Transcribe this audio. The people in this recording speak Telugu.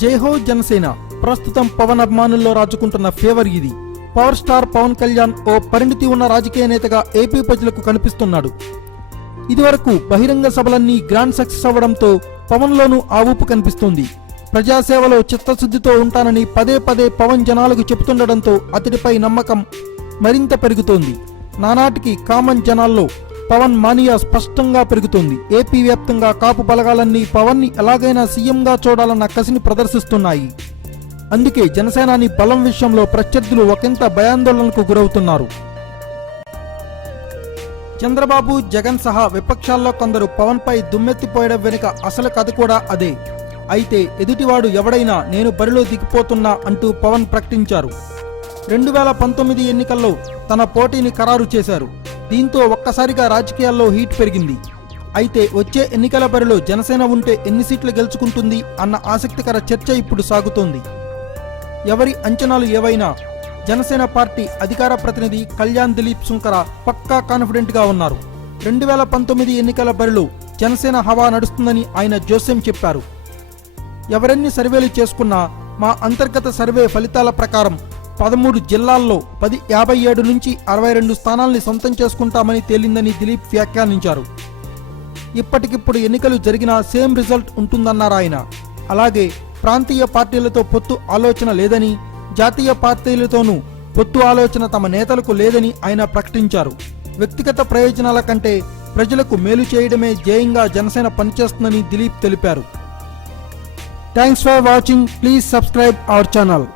జైహో జనసేన ప్రస్తుతం పవన్ అభిమానుల్లో రాజుకుంటున్న ఫేవర్ ఇది. పవర్ స్టార్ పవన్ కళ్యాణ్ ఓ పరిణితి ఉన్న రాజకీయ నేతగా ఏపీ ప్రజలకు కనిపిస్తున్నాడు. ఇదివరకు బహిరంగ సభలన్నీ గ్రాండ్ సక్సెస్ అవ్వడంతో పవన్లోనూ ఆ ఊపు కనిపిస్తుంది. ప్రజాసేవలో చిత్తశుద్ధితో ఉంటానని పదే పదే పవన్ జనాలకు చెబుతుండడంతో అతడిపై నమ్మకం మరింత పెరుగుతోంది. నానాటికి కామన్ జనాల్లో పవన్ మానియా స్పష్టంగా పెరుగుతోంది. ఏపీ వ్యాప్తంగా కాపు బలగాలన్నీ పవన్ని ఎలాగైనా సీఎంగా చూడాలన్న కసిని ప్రదర్శిస్తున్నాయి. అందుకే జనసేనాని బలం విషయంలో ప్రత్యర్థులు ఒకంత భయాందోళనకు గురవుతున్నారు. చంద్రబాబు జగన్ సహా విపక్షాల్లో కొందరు పవన్ పై దుమ్మెత్తిపోయడం వెనుక అసలు కథ కూడా అదే. అయితే ఎదుటివాడు ఎవడైనా నేను బరిలో దిగిపోతున్నా అంటూ పవన్ ప్రకటించారు. రెండు వేల పంతొమ్మిది ఎన్నికల్లో తన పోటీని ఖరారు చేశారు. దీంతో ఒక్కసారిగా రాజకీయాల్లో హీట్ పెరిగింది. అయితే వచ్చే ఎన్నికల బరిలో జనసేన ఉంటే ఎన్ని సీట్లు గెలుచుకుంటుంది అన్న ఆసక్తికర చర్చ ఇప్పుడు సాగుతోంది. ఎవరి అంచనాలు ఏవైనా? జనసేన పార్టీ అధికార ప్రతినిధి కళ్యాణ్ దిలీప్ సుంకర పక్కా కాన్ఫిడెంట్గా ఉన్నారు. రెండు వేల పంతొమ్మిది ఎన్నికల బరిలో జనసేన హవా నడుస్తుందని ఆయన జోస్యం చెప్పారు. ఎవరెన్ని సర్వేలు చేసుకున్నా మా అంతర్గత సర్వే ఫలితాల ప్రకారం పదమూడు జిల్లాల్లో పది యాభై ఏడు నుంచి అరవై రెండు స్థానాల్ని సొంతం చేసుకుంటామని తేలిందని దిలీప్ వ్యాఖ్యానించారు. ఇప్పటికిప్పుడు ఎన్నికలు జరిగినా సేమ్ రిజల్ట్ ఉంటుందన్నారు ఆయన. అలాగే ప్రాంతీయ పార్టీలతో పొత్తు ఆలోచన లేదని జాతీయ పార్టీలతోనూ పొత్తు ఆలోచన తమ నేతలకు లేదని ఆయన ప్రకటించారు. వ్యక్తిగత ప్రయోజనాల కంటే ప్రజలకు మేలు చేయడమే ధ్యేయంగా జనసేన పనిచేస్తుందని దిలీప్ తెలిపారు. Thanks for watching. Please subscribe our channel.